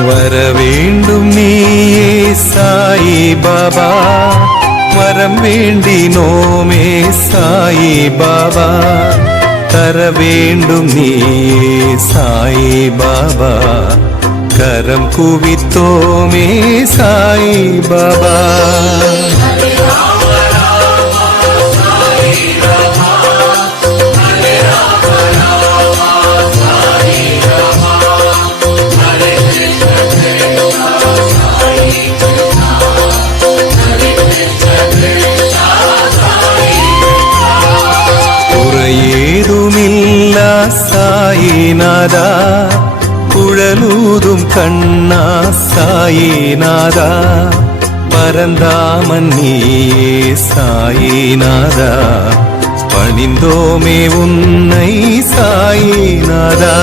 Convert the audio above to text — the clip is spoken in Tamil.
வரவேண்டும் நீயே சாயி பாபா, வரம் வேண்டினோமே சாயி பாபா, தர வேண்டும் நீயே சாயி பாபா, கரம் குவித்தோமே சாயி பாபா. குறையேதுமில்லா சாயிநாதா, குழலூதும் கண்ணா சாயிநாதா, பரந்தாமன் நீயே சாயிநாதா, பணிந்தோமே உன்னை சாயிநாதா.